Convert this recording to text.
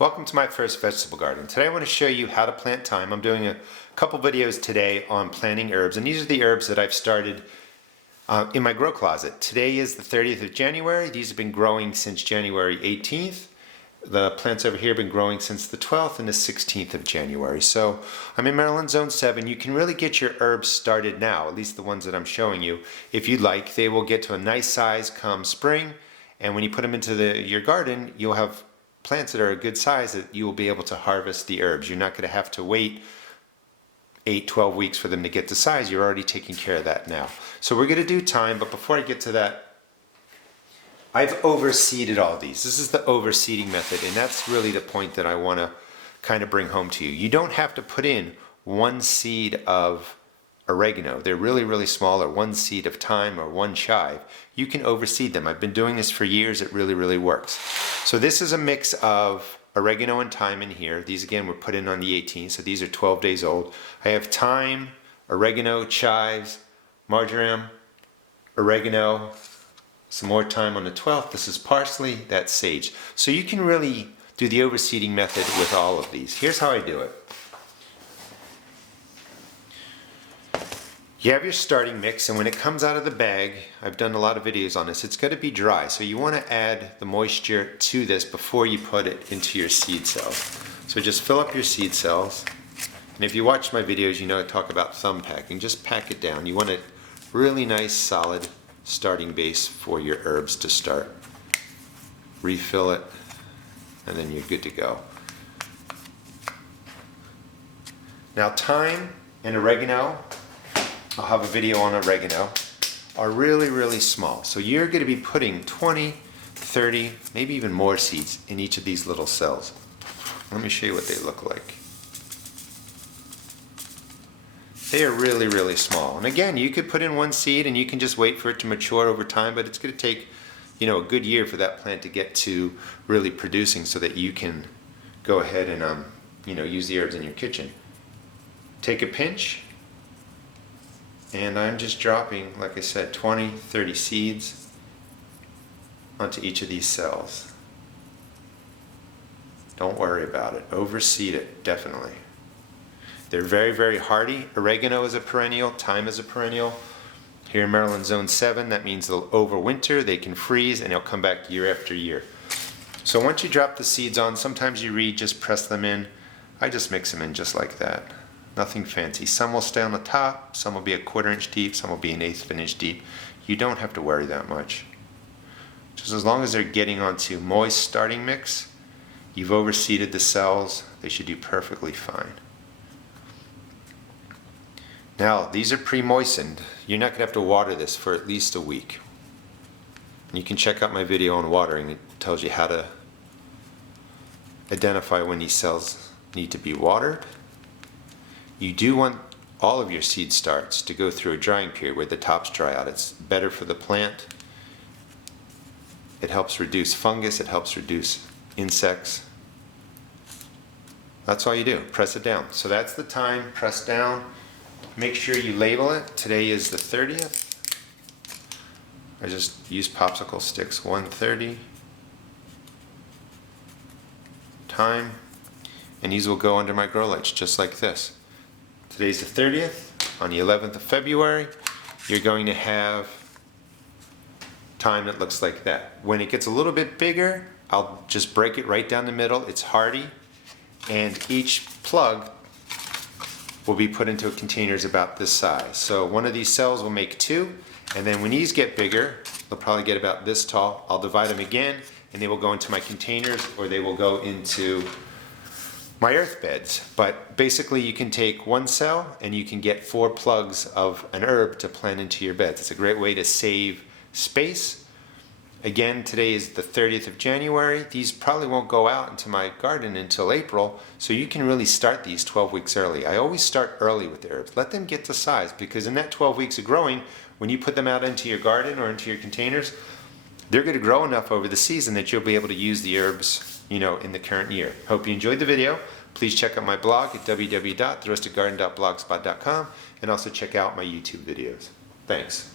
Welcome to my first vegetable garden. Today I want to show you how to plant thyme. I'm doing a couple videos today on planting herbs, and these are the herbs that I've started in my grow closet. Today is the 30th of January. These have been growing since January 18th. The plants over here have been growing since the 12th and the 16th of January. So I'm in Maryland Zone 7. You can really get your herbs started now, at least the ones that I'm showing you. If you'd like, they will get to a nice size come spring, and when you put them into your garden, you'll have plants that are a good size that you will be able to harvest the herbs. You're not going to have to wait 8-12 weeks for them to get to size. You're already taking care of that now. So we're going to do thyme, but before I get to that, I've overseeded all these. This is the overseeding method, and that's really the point that I want to kind of bring home to you. You don't have to put in one seed of oregano. They're really, really small, or one seed of thyme or one chive. You can overseed them. I've been doing this for years. It really, really works. So this is a mix of oregano and thyme in here. These again were put in on the 18th, so these are 12 days old. I have thyme, oregano, chives, marjoram, oregano, some more thyme on the 12th. This is parsley, that's sage. So you can really do the overseeding method with all of these. Here's how I do it. You have your starting mix, and when it comes out of the bag, I've done a lot of videos on this, it's got to be dry. So you want to add the moisture to this before you put it into your seed cells. So just fill up your seed cells. And if you watch my videos, you know I talk about thumb packing. Just pack it down. You want a really nice, solid starting base for your herbs to start. Refill it, and then you're good to go. Now thyme and oregano, I'll have a video on oregano, are really, really small. So you're going to be putting 20, 30, maybe even more seeds in each of these little cells. Let me show you what they look like. They are really, really small. And again, you could put in one seed and you can just wait for it to mature over time, but it's going to take, a good year for that plant to get to really producing so that you can go ahead and, use the herbs in your kitchen. Take a pinch. And I'm just dropping, like I said, 20, 30 seeds onto each of these cells. Don't worry about it. Overseed it, definitely. They're very, very hardy. Oregano is a perennial, thyme is a perennial. Here in Maryland Zone 7, that means they'll overwinter, they can freeze, and they'll come back year after year. So once you drop the seeds on, sometimes you read, just press them in. I just mix them in just like that. Nothing fancy. Some will stay on the top, some will be a 1/4 inch deep, some will be 1/8 of an inch deep. You don't have to worry that much. Just as long as they're getting onto moist starting mix, you've overseeded the cells, they should do perfectly fine. Now, these are pre-moistened. You're not going to have to water this for at least a week. You can check out my video on watering. It tells you how to identify when these cells need to be watered. You do want all of your seed starts to go through a drying period where the tops dry out. It's better for the plant. It helps reduce fungus. It helps reduce insects. That's all you do. Press it down. So that's the thyme. Press down. Make sure you label it. Today is the 30th. I just use popsicle sticks. 130. Thyme. And these will go under my grow lights just like this. Today's the 30th. On the 11th of February, you're going to have thyme that looks like that. When it gets a little bit bigger, I'll just break it right down the middle. It's hardy, and each plug will be put into containers about this size. So one of these cells will make 2, and then when these get bigger, they'll probably get about this tall. I'll divide them again, and they will go into my containers, or they will go into my earth beds. But basically you can take one cell and you can get 4 plugs of an herb to plant into your beds. It's a great way to save space. Again, today is the 30th of January. These probably won't go out into my garden until April, so you can really start these 12 weeks early. I always start early with the herbs. Let them get to size, because in that 12 weeks of growing, when you put them out into your garden or into your containers, they're going to grow enough over the season that you'll be able to use the herbs in the current year. Hope you enjoyed the video. Please check out my blog at www.theroastedgarden.blogspot.com, and also check out my YouTube videos. Thanks.